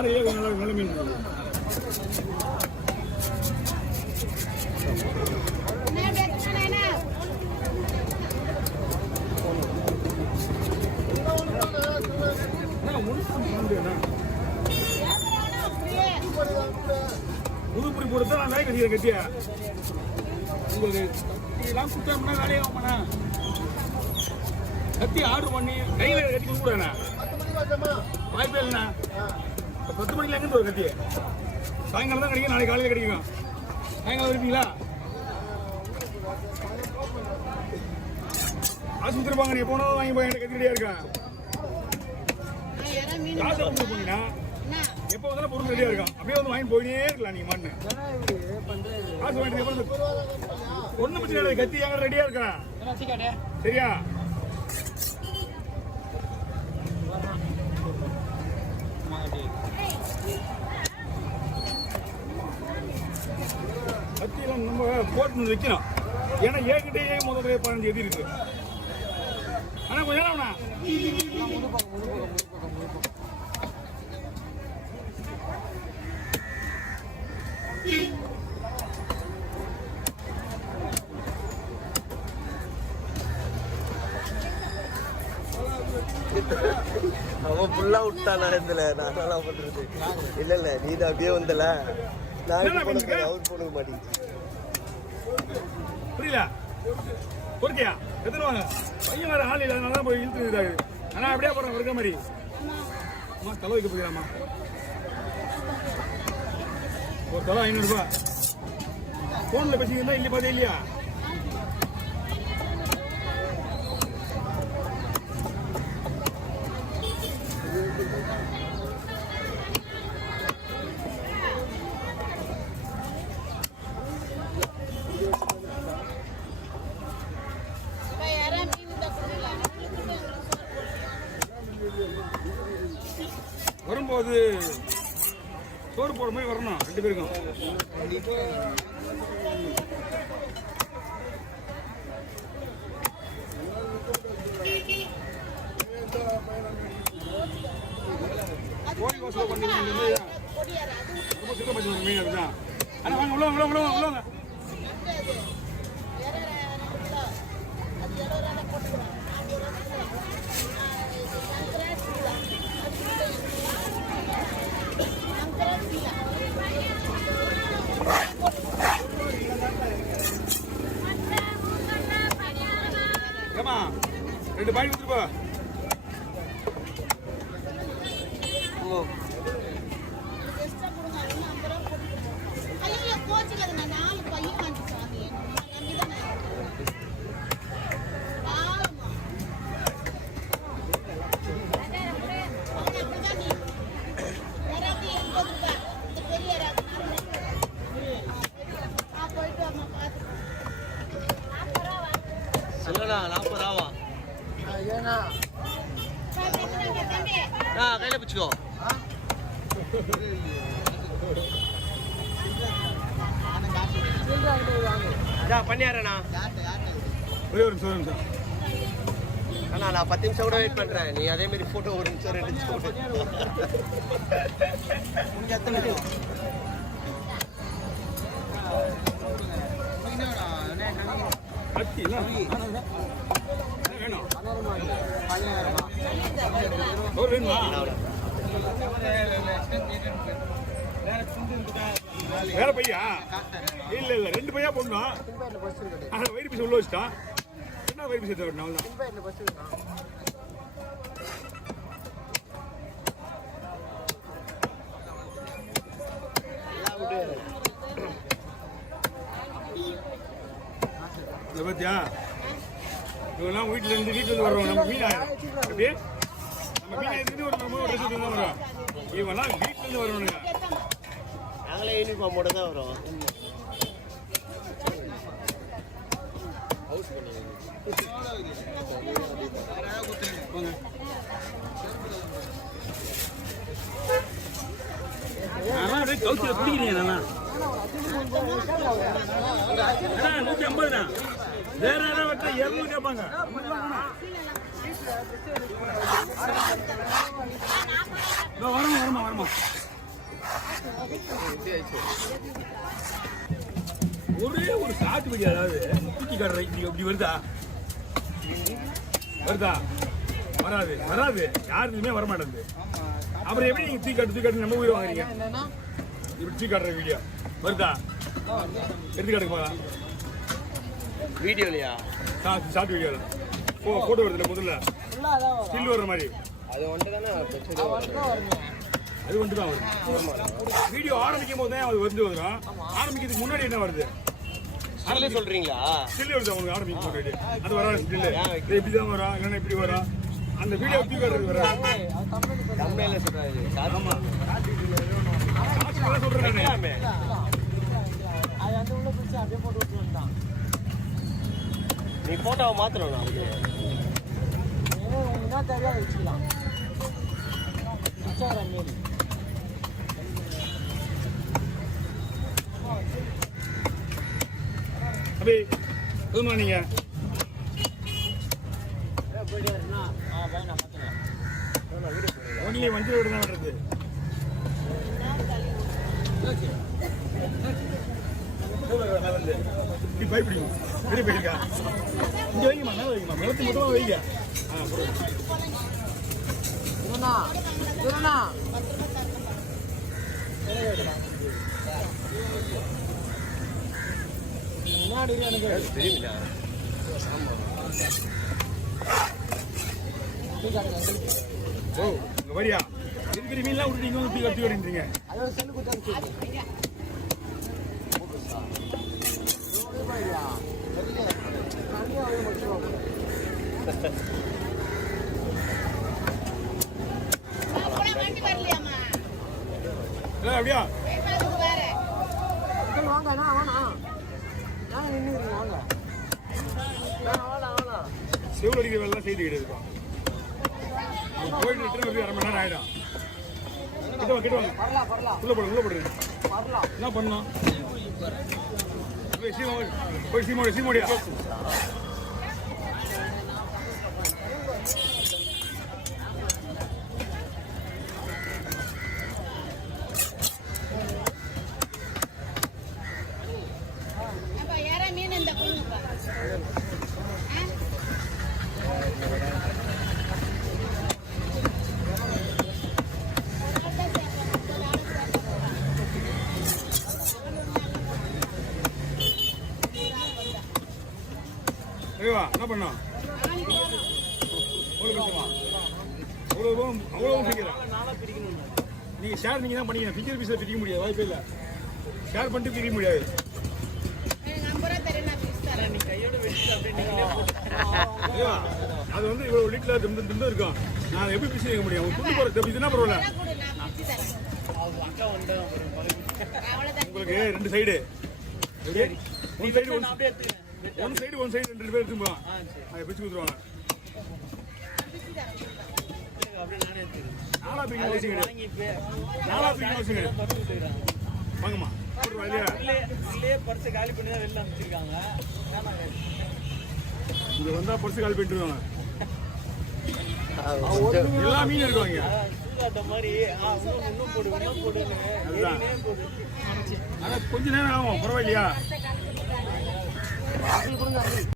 ஆறுலேயே கொஞ்சம் நல்ல மீன் புதுப்படி போட்டு நான் நாய் கட்டிக்கிறேன் கட்டியா உங்களுக்கு இதெல்லாம் சுத்தம்னா வேலையாகுமாண்ணா கத்தி ஆர்டர் பண்ணி கையில் கட்டி கொடுக்குறேண்ணா வாய்ப்பே இல்லைண்ணா 10 மணிக்கு எங்கே ஒரு கத்தி சாயங்காலம் தான் கிடைக்கும் நாளைக்கு காலையில் கிடைக்கும் சாயங்காலம் இருப்பீங்களா ஆஸ்பத்திரி பாங்க நீ போனதும் வாங்கி போய் என்கிட்ட கத்தி ரெடியாக இருக்கேன் காசை கொடுத்து போனீங்கன்னா எப்போ வந்தாலும் பொருள் ரெடியாக இருக்கும் அப்படியே வந்து வாங்கி போயிட்டே இருக்கலாம் நீங்கள் மாட்டு காசு வாங்கிட்டு ஒன்றும் பிரச்சனை இல்லை கத்தி எங்க ரெடியாக இருக்கிறேன் சரியா கத்தியெல்லாம் நம்ம போட்டு வைக்கணும் ஏன்னா ஏகிட்டே முதல்ல 15 எதி இருக்கு ஆனால் கொஞ்சம் நேரம்ண்ணா அவன் ஃபுல்லா விட்டான் நடந்தல நான் பண்றது இல்ல இல்ல நீ தான் அப்படியே வந்தல நான் அவர் போன மாட்டேங்குது புரியல பொறுக்கையா எத்தனை வாங்க பையன் வேற ஆள் இல்லாதனால தான் போய் இழுத்து இதாகுது ஆனால் அப்படியே போகிறேன் இருக்க மாதிரி அம்மா தலை வைக்க போகிறாம்மா ஒரு தலை 500 ரூபா ஃபோனில் பேசிக்கிறதா இல்லை பார்த்தே இல்லையா வரும்போது சோறு போடுற மாதிரி வரணும் 2 பேருக்கும் கோழி வாசல் பண்ணி ரொம்ப சின்ன பச்சை மீன் அதுதான் ஆனால் வாங்க உள்ளவங்க ஏமா 2 பாய் கொடுத்துருப்பா சொல்லடா 40 ரூபாவா ஏனா கையில பிடிச்சுக்கோ பண்ணியாரண்ணா ஒரே ஒரு நிமிஷம் அண்ணா நான் 10 நிமிஷம் கூட வெயிட் பண்றேன் நீ அதே மாதிரி போட்டோ 1 நிமிஷம் 2 நிமிஷம் போட்டு வேற பையா இல்ல 2 பையா போடணும் வயிறு பீஸ் உள்ள வச்சுட்டான் என்ன வயிறு பீஸ் எடுத்து பாத்தியா இவெல்லாம் வீட்டுல இருந்து வருவோம் நம்ம மீன் அப்படியே நம்ம மீன் எடுத்துட்டு ஒரு நம்ம ட்ரெஸ் எடுத்து தான் வரோம் இவெல்லாம் வீட்டுல இருந்து வருவானுங்க நாங்களே யூனிஃபார்ம் போட தான் வரோம் கவுச்சில குடிக்கிறீங்க நல்லா 150 தான் வேற யாராவது வெட்ட 200 கேட்பாங்க வரமா ஒரே ஒரு ஷார்ட் வீடியோ அதாவது தூக்கி காட்டுற இப்படி வருதா வருதா வராது வராது யாருக்குமே வர மாட்டேங்குது. அப்புறம் எப்படி நீங்க தூக்கி காட்டு நம்ம உயிர் வாங்குறீங்க? இப்படி தூக்கி காட்டுற வீடியோ வருதா? எடுத்து காட்டுங்க வீடியோலையா? ஷார்ட் வீடியோல போட்டோ வருதுல முதல்ல ஸ்டில் வர்ற மாதிரி அது வந்துட்டு தானே அது வந்துட்டு தான் வருது. வீடியோ ஆரம்பிக்கும் போது தான் அது வந்து வரும். ஆரம்பிக்கிறதுக்கு முன்னாடி என்ன வருது? அதிலே சொல்றீங்களா? ஸ்டில் வருது உங்களுக்கு ஆரம்பிக்கும் முன்னாடி. அது வராது ஸ்டில். இப்படி தான் வரும் இல்லைன்னா இப்படி வரும். அந்த வீடியோ தூக்கி காட்டுறது வராது. தமிழ்ல சொல்றாரு. ஆமா சொல்றேன். நீ போட்டோவை மாத்தணும். அபி எதுமா நீங்க நீங்க வண்டி ரோடு தான் வர்றது. பயப்பிடிக்கும் பெரிய போயிருக்கா இங்க வைங்கம்மா மேல வைங்கம்மா நிலத்து மொத்தமா வைங்க. தெரியுமில்ல? ஓ இங்க வரியா இருக்கிற மீன்லாம் விட்டுட்டீங்க வந்து கட்டி வரீங்க. அப்படியா செவ்வளோ அடிக்கிற வேலை செய்து கிடையாது. போயிட்டு எப்படி 1/2 மணி நேரம் ஆயிடும். கிட்டுவாங்க உள்ள போடு என்ன பண்ணலாம்? போய் சீமோடியா என்ன பண்ணா அவ்வளோ நீங்க ஷேர் நீங்க தான் பண்ணிக்கணும். பிக்சர் பீஸை பிரிக்க முடியாது, வாய்ப்பே இல்லை. ஷேர் பண்ணிட்டு பிரிக்க முடியாது. அது வந்து இவ்வளவு லிட்ல திண்டு இருக்கும். நான் எப்படி பிரிச்சு வைக்க முடியும்? புது போற இதுனா பரவாயில்ல. உங்களுக்கு 2 சைடு ஒன் சைடு 2 பேர் எடுத்து போவாங்க. அதை பிரிச்சு கொடுத்துருவாங்க. நாலா பிரிக்க வச்சுங்க வாங்கம்மா இங்க வந்தா பர்ஸ் காலி பண்ணிட்டுருவாங்க. எல்லா மீன் இருக்காங்க. ஆனா கொஞ்ச நேரம் ஆகும், பரவாயில்லையா?